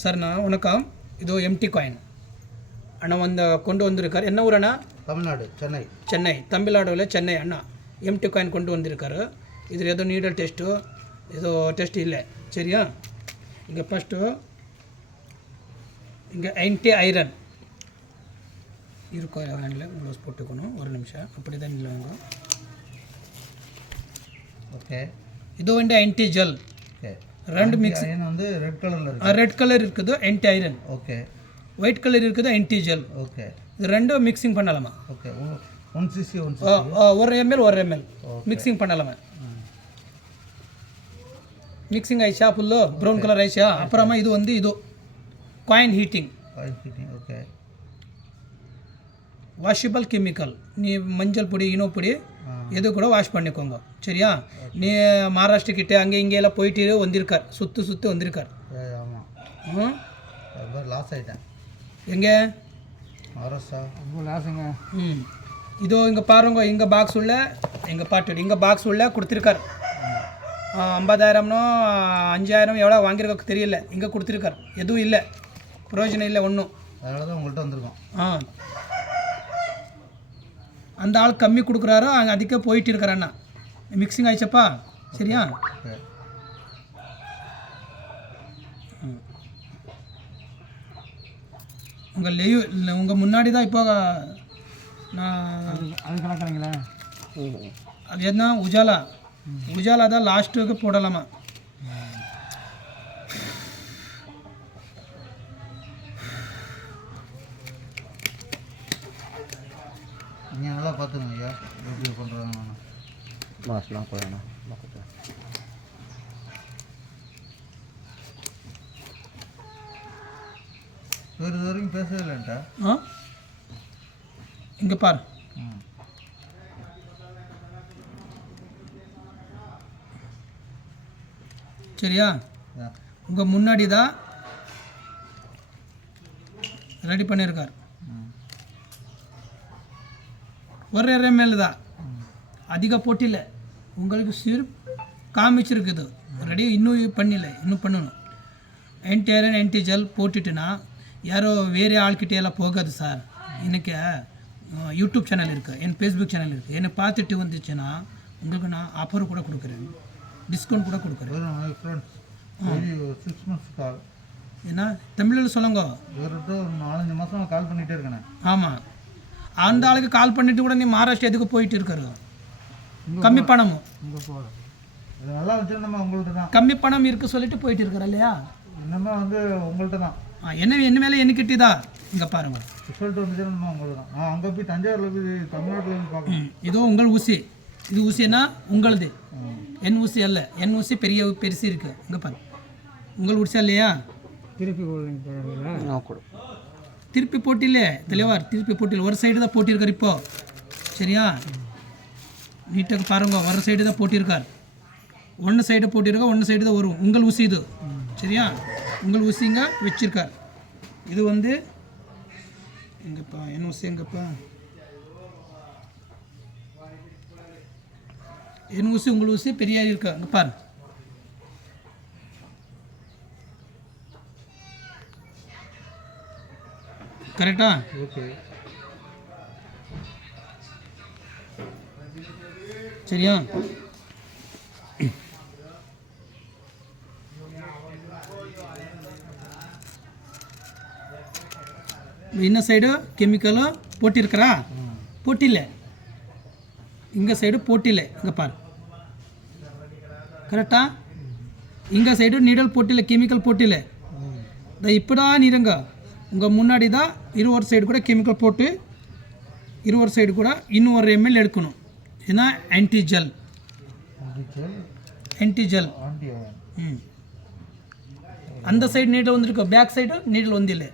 Sir வணக்கம். இது empty coin அண்ணா கொண்டு வந்திருக்கார். என்ன ஊர் அண்ணா? தமிழ்நாடு, சென்னை. தமிழ்நாடுல சென்னை அண்ணா எம்டி காயின் கொண்டு வந்திருக்காரு. இதில் ஏதோ நீடல் டெஸ்ட்டு ஏதோ டெஸ்ட் இல்லை. சரியா? இங்கே ஃபஸ்ட்டு இங்கே ஆன்டி ஐரன் இருக்கும். ஹேண்டில் க்ளோஸ் போட்டுக்கணும். ஒரு நிமிஷம் அப்படி தான் இல்லைங்க. ஓகே. இது வந்து ஆன்டி ஜெல். ரெண்டு மிக்ஸ் வந்து ரெட் கலர் இருக்குது anti iron. Okay. White colour இருக்குது ஆன்டி ஜெல். ஓகே. இது ரெண்டும் மிக்சிங் பண்ணலாமா? ஓகே. 1 cc 1 ml மிக்சிங் பண்ணலாமா? மிக்சிங் ஆயிடுச்சா? ஃபுல்லு ப்ரௌன் கலர் ஆயிடுச்சா? அப்புறமா இது வந்து இது coin heating. Okay. Washable chemical. நீ மஞ்சள் பொடி இனோ பொடி எது கூட வாஷ் பண்ணிக்கோங்க. சரியா? நீ மகாராஷ்டிர கிட்டே அங்கே இங்கே எல்லாம் போயிட்டு வந்திருக்கார். சுற்று வந்திருக்கார். ஆமாம். லாஸ் ஆகிட்டேன். எங்கே? மகாராஷ்டிரா ரொம்ப லாஸுங்க. இதோ இங்கே பாருங்க. இங்கே பாக்ஸ் உள்ள எங்கள் பாட்டு இங்கே பாக்ஸ் உள்ள கொடுத்துருக்கார். 50,000 5,000 எவ்வளோ வாங்கியிருக்க தெரியல. இங்கே கொடுத்துருக்கார். எதுவும் இல்லை, பிரயோஜனம் இல்லை ஒன்றும். அதனால தான் உங்கள்கிட்ட வந்திருக்கோம். அந்த ஆள் கம்மி கொடுக்குறாரோ அங்கே அதுக்கே போயிட்டு இருக்கிறாண்ணா. மிக்சிங் ஆயிடுச்சப்பா. சரியா? உங்கள் உங்கள் முன்னாடி தான் இப்போ நான் அது கணக்குறீங்களா? அது என்ன உஜாலா தான் லாஸ்ட்டுக்கு போடலாமா? நீங்கள் நல்லா பார்த்துக்கங்க ஐயா. எப்படி பண்ணுறாங்க மாஸ்லாம் போயணும். இது வரைக்கும் பேசவே இல்லைன்ட்டா. இங்கே பாரு. சரியா? உங்கள் முன்னாடி தான் ரெடி பண்ணியிருக்கார். 1 ml தான், அதிக போட்டியில். உங்களுக்கு சிறு காமிச்சிருக்குது. ரெடி இன்னும் பண்ணல, இன்னும் பண்ணணும். ஆன்டி ஐரன் ஆன்டி ஜெல் போட்டுட்டுனா யாரோ வேறு ஆள்கிட்ட எல்லாம் போகாது சார். எனக்கு யூடியூப் சேனல் இருக்குது, என் ஃபேஸ்புக் சேனல் இருக்குது. என்னை பார்த்துட்டு வந்துச்சுன்னா உங்களுக்கு நான் ஆஃபர் கூட கொடுக்குறேன், டிஸ்கவுண்ட் கூட கொடுக்குறேன். 6 months கால். ஏன்னா தமிழில் சொல்லுங்க. ஒரு 4-5 மாதம் கால் பண்ணிகிட்டே இருக்கேன். ஆமாம். அந்த ஆளுக்கு கால் பண்ணிட்டு கூட நீ மகாராஷ்டிரா எதுக்கு போயிட்டு இருக்காரு? கம்மி பணமும் நல்லா வச்சுருந்தோம்மா. உங்கள்கிட்ட தான் கம்மி பணம் இருக்கு சொல்லிட்டு போயிட்டு இருக்கிற இல்லையா? இன்னுமே வந்து உங்கள்கிட்ட தான். என்ன மேலே என்ன கிட்டிதா? இங்கே பாருங்க. ரிசல்ட் வந்துச்சுன்னா உங்கள்கிட்ட தான். அங்கே போய் தஞ்சாவூரில் போய் தமிழ்நாட்டில் போய் பார்க்கணும். இதோ உங்கள் ஊசி. இது ஊசின்னா உங்களது, என் ஊசி அல்ல. என் ஊசி பெருசு இருக்குது. இங்கே பாரு. உங்கள் ஊசி இல்லையா? திருப்பி போட்டில்லே தலைவர், திருப்பி போட்டில் ஒரு சைடு தான் போட்டிருக்கார் இப்போ. சரியா? நீட்டாக பாருங்க. ஒரு சைடு தான் போட்டிருக்கார். 1 சைடு போட்டிருக்கா, 1 சைடு தான் வரும். உங்கள் ஊசி இது. சரியா? உங்கள் ஊசிங்க வச்சிருக்கார். இது வந்து எங்கப்பா என் ஊசி? எங்கப்பா என் ஊசி? உங்கள் ஊசி பெரிய இருக்கா? அங்கே பாரு. கரெக்டா? ஓகே. சரியா? இன்ன சைடு கெமிக்கலு போட்டிருக்கிறா? போட்டில்ல. இங்கே சைடு போட்டில்லை. இங்கே பாரு. கரெக்டா? இங்கே சைடு நீடல் போட்டில்லை, கெமிக்கல் போட்டில்லை. இப்படா நீருங்க. உங்கள் முன்னாடி தான் இருவர் சைடு கூட கெமிக்கல் போட்டு, இருவர் சைடு கூட இன்னும் 1 ml எடுக்கணும். ஏன்னா ஆன்டி ஜெல். அந்த சைடு நீடல் வந்துருக்கு, பேக் சைடு நீடல் வந்தில்லை.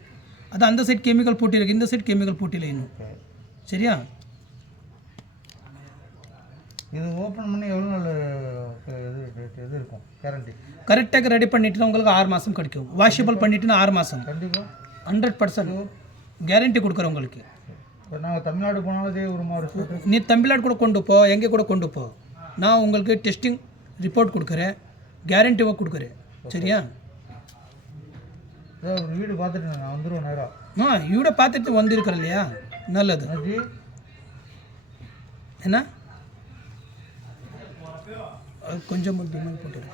அது அந்த சைடு கெமிக்கல் போட்டிருக்கு, இந்த சைடு கெமிக்கல் போட்டில்லை இன்னும். சரியா? இது ஓப்பன் பண்ணி எவ்வளோ நாள் இது இருக்கும் கேரண்டி? கரெக்டாக ரெடி பண்ணிட்டுனா உங்களுக்கு 6 மாதம் கிடைக்கும். வாஷபிள் பண்ணிட்டுனா 6 மாதம். கண்டிப்பாக 100% கேரண்டி கொடுக்குறேன் உங்களுக்கு. இப்போ நாங்கள் தமிழ்நாடு போனாலும் ஒரு மாதிரி. நீ தமிழ்நாடு கூட கொண்டு போ, எங்கே கூட கொண்டு போ. நான் உங்களுக்கு டெஸ்டிங் ரிப்போர்ட் கொடுக்குறேன், கேரண்டிவாக கொடுக்குறேன். சரியா? சார் ஒரு வீடு பார்த்துட்டு நான் வந்துடுவோம் நேரம். இவட பார்த்துட்டு வந்திருக்கிற இல்லையா, நல்லது. அஜி என்ன அது கொஞ்சம் டிமாண்ட் போட்டுரு,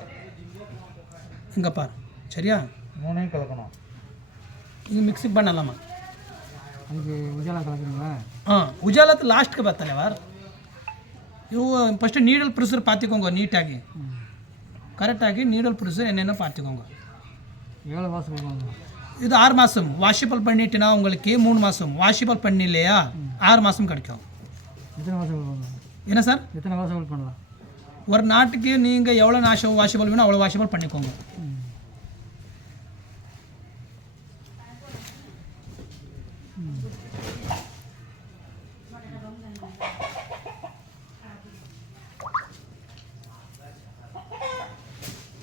இங்கே பாரு. சரியா, மூணையும் கலக்கணும். இங்கே மிக்ஸி பண்ணலாமா? அங்கே உஜாலா கலக்குறீங்களா? ಉಜಾಲ ಲಾಸ್ಟ್ಗೆ ಬರ್ತಾನೆ ವಾರ್. ಇವು ಫಸ್ಟ್ ನೀಡಲ್ ಪ್ರೊಸೀಜರ್ ಪಾತಿಕೊಂಗ ನೀಟಾಗಿ ಕರೆಕ್ಟಾಗಿ ನೀಡಲ್ ಪ್ರೊಸீஜர் என்னென்ன பார்த்துக்கோங்க. எவ்வளோ மாதம்? இது 6 மாதம். வாஷிபல் பண்ணிட்டுனா உங்களுக்கு 3 மாதம், வாஷிபல் பண்ணலையா 6 மாதம் கிடைக்கும். எத்தனை மாதம்? என்ன சார், எத்தனை மாதம் பண்ணலாம்? ஒரு நாட்டுக்கு நீங்கள் எவ்வளோ நாஷம் வாஷிபல் வேணும் அவ்வளோ வாஷிபல் பண்ணிக்கோங்க.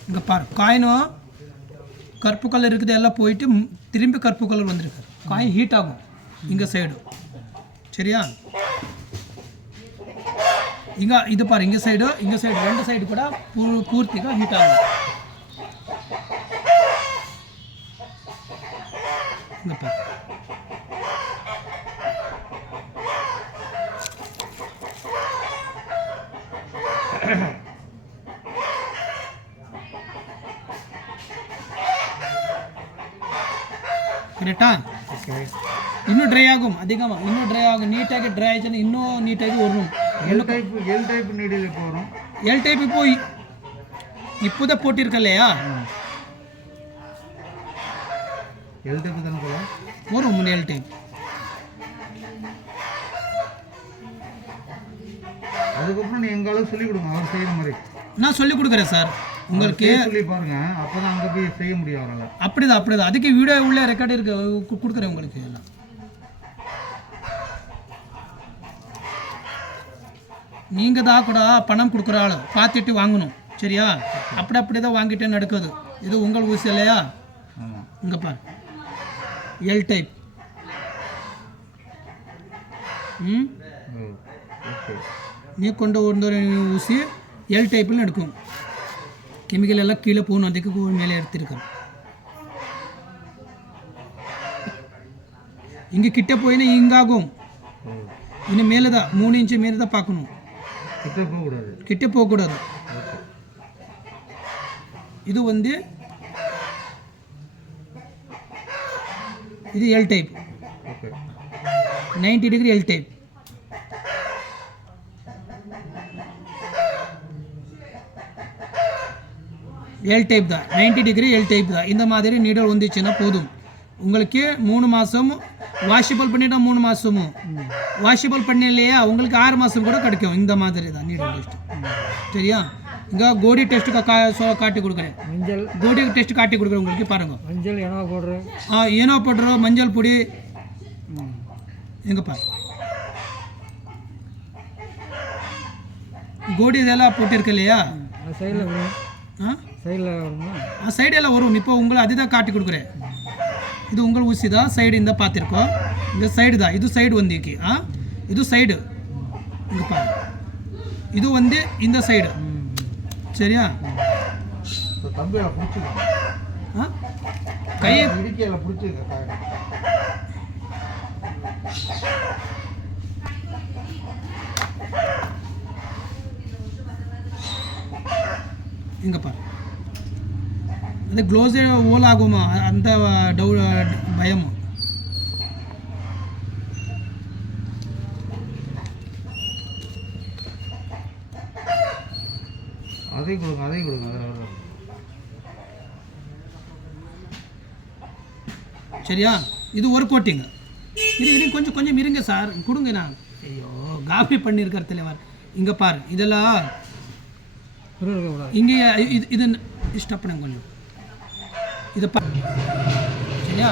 இங்கே பாரு, காயினும் கருப்பு கலர் இருக்குது எல்லாம் போயிட்டு திரும்பி கருப்பு கலர் வந்திருக்கு. காயின் ஹீட் ஆகும் இங்கே சைடு. சரியா, இங்கே இது பாரு, இங்கே சைடு ரெண்டு சைடு கூட பூர்த்திగా ஹீட் ஆகும். இங்கே பாரு, ಕರೆಕ್ಟಾ? ಇನ್ನೂ ಡ್ರೈ ಆகும் அதிகமாக, இன்னும் ட்ரை ஆகும். நீட்டாக ட்ரை ஆயிடுச்சுன்னா இன்னும் நீட்டாகி வரும். எல் டைப் நீடில் இப்போ வரும். எல் டைப் இப்போதான் போட்டிருக்க இல்லையா, எல் டைப் தானே போல வரும் முன்னே எல் டைப். அதுக்கப்புறம் நீ எங்காலும் சொல்லிக் கொடுங்க, அவர் செய்கிற மாதிரி. நான் சொல்லி கொடுக்குறேன் சார் உங்களுக்கு. சொல்லி பாருங்க, அப்போ தான் அங்கே போய் செய்ய முடியும் அவரால். அப்படிதான் அதுக்கு வீடியோ உள்ள ரெக்கார்டு இருக்கு, கொடுக்குறேன் உங்களுக்கு எல்லாம். நீங்கள் தான் கூட பணம் கொடுக்குற ஆள் பார்த்துட்டு வாங்கணும். சரியா, அப்படி தான் வாங்கிட்டே நடக்குது. இது உங்கள் ஊசி இல்லையா? இங்கே பாரு, எல் டைப். நீ கொண்டு வந்த ஊசி எல் டைப்பில் எடுக்கும். கெமிக்கல் எல்லாம் கீழே போகணும், அதுக்கு மேலே எடுத்துருக்கேன். இங்கே கிட்ட போயினா இங்காகும். இன்னும் மேலே தான் 3 இன்ச்சு மேலே தான் பார்க்கணும், கிட்ட போகக்கூடாது. இது இது L type, 90 degree L type. L type தான், 90 டிகிரி எல் டைப் தான். இந்த மாதிரி நீடல் வந்துச்சுன்னா போதும் உங்களுக்கு. 3 மாதம் வாஷிபல் பண்ணிட்டா 3 மாதமும், வாஷிபல் பண்ணலையா உங்களுக்கு 6 மாதம் கூட கிடைக்கும். இந்த மாதிரி தான் நீடல் டெஸ்ட். சரியா, இங்கே கோடி டெஸ்ட்டு காட்டி கொடுக்குறேன். மஞ்சள் கோடி டெஸ்ட் காட்டி கொடுக்குறேன் உங்களுக்கு. பாருங்க, மஞ்சள் ஏனோ போடுறோம், ஏனோ போடுறோம், மஞ்சள் பொடி. எங்கே பாரு, கோடி இதெல்லாம் போட்டிருக்கு இல்லையா, சைடெல்லாம் வரும். இப்போ உங்களை அதுதான் காட்டி கொடுக்குறேன். இது உங்கள் ஊசி தான், சைடு இந்த பார்த்துருக்கோம். இந்த சைடு தான், இது சைடு வந்துக்கு. இது சைடு இங்கே பாரு, இது இந்த சைடு. சரியா, கையை இங்கே பாரு, அது க்ளோஸே ஓல் ஆகுமா அந்த பயம். அதை கொடுங்க. சரியா, இது ஒரு கோட்டிங்க. இது கொஞ்சம் இருங்க சார், கொடுங்க. நான் ஐயோ காபி பண்ணியிருக்கிறதுல வார். இங்கே பாரு, இதெல்லாம் இங்கே இது ஸ்டாப் பண்ணுங்க கொஞ்சம். இதை சரியா,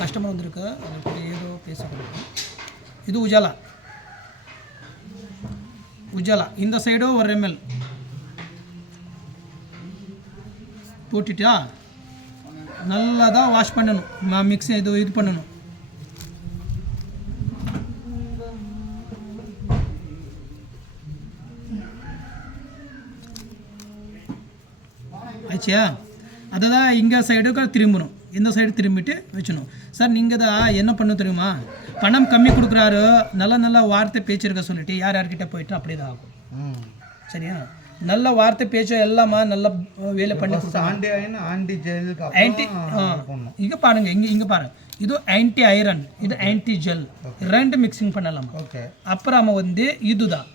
கஸ்டமர் வந்திருக்கு, அதுக்கு ஏதோ பேசக்கூடாது. இது உஜாலா இந்த சைடோ ஒரு ml போட்டுட்டா நல்லா தான் வாஷ் பண்ணணும். மிக்ஸி இது பண்ணணும். ஆச்சா, அதை தான் இங்கே சைடுக்கு திரும்பணும். இந்த சைடு திரும்பிட்டு வச்சணும். சார் நீங்கள் தான் என்ன பண்ண தெரியுமா, பணம் கம்மி கொடுக்குறாரு, நல்ல வார்த்தை பேச்சிருக்க சொல்லிட்டு யார்கிட்ட போயிட்டு அப்படியே தான் ஆகும். சரியா, நல்ல வார்த்தை பேச்ச எல்லாமா நல்ல வேலை பண்ணி இங்கே பாருங்க, இங்கே பாருங்க, இது ஆன்டி ஐரன், இது ஆன்டி ஜெல், ரெண்டு மிக்சிங் பண்ணலாமா. அப்புறம் வந்து இதுதான்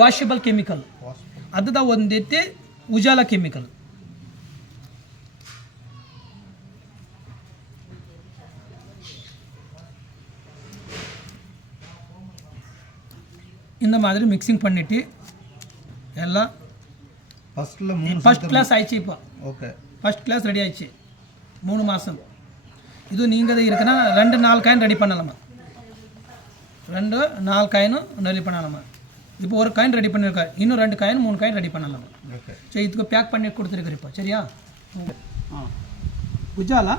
வாஷபிள் கெமிக்கல், அதுதான் வந்துட்டு உஜாலா கெமிக்கல். இந்த மாதிரி மிக்சிங் பண்ணிட்டு எல்லாம் ஃபர்ஸ்ட் கிளாஸ் ஆயிடுச்சு. இப்போ ஃபர்ஸ்ட் கிளாஸ் ரெடி ஆயிடுச்சு 3 மாதம். இது நீங்கள் தான் இருக்குன்னா 2-4 காயின் ரெடி பண்ணலாமா, 2-4 காயினும் ரெடி பண்ணலாமா. இப்போ ஒரு காயின் ரெடி பண்ணியிருக்காரு, இன்னும் 2 காயின் 3 காயின் ரெடி பண்ணலாமா. சரி, இதுக்கு பேக் பண்ணி கொடுத்துருக்காரு இப்போ. சரியா, உஜாலா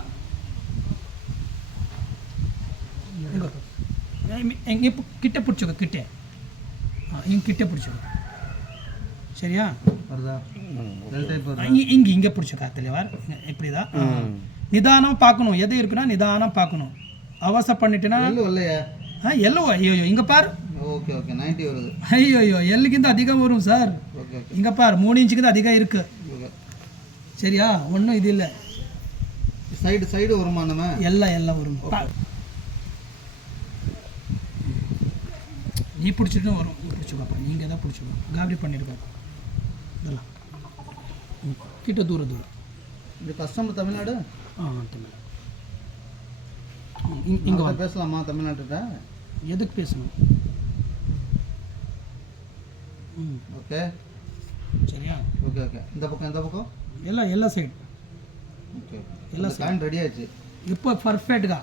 இங்கே கிட்ட பிடிச்சிக்கோ, கிட்டே இங்கே கிட்ட பிடிச்சிக்கோ. சரியா, இங்கே பிடிச்சிக்கா தலைவர், இப்படி தான் நிதானம் பார்க்கணும். எது இருக்குன்னா நிதானம் பார்க்கணும். அவசரம் பண்ணிட்டுனா எல்லோ, ஐயோ இங்கே பாரு, ஐயோ எல்லுக்கிந்த அதிகம் வரும் சார். இங்கே பாரு 3 இன்ச்சுக்கு அதிகம் இருக்கு. சரியா, ஒன்றும் இது இல்லை, சைடு வருமா, நம்ம எல்லாம் வரும். நீ பிடிச்சிட்டு வரும், பிடிச்சிக்கோ, நீங்கள் தான் பிடிச்சிக்கோ, காபரி பண்ணியிருக்காரு இதெல்லாம் கிட்ட தூரம். இந்த கஸ்டமர் தமிழ்நாடு? தமிழ்நாடு. இங்கே பேசலாமா தமிழ்நாட்டுட்ட? எதுக்கு பேசணும்? ஓகே, சரியா, ஓகே. இந்த பக்கம் எல்லா சைடு எல்லாம் ரெடி ஆச்சு இப்போ பர்ஃபெக்ட்గా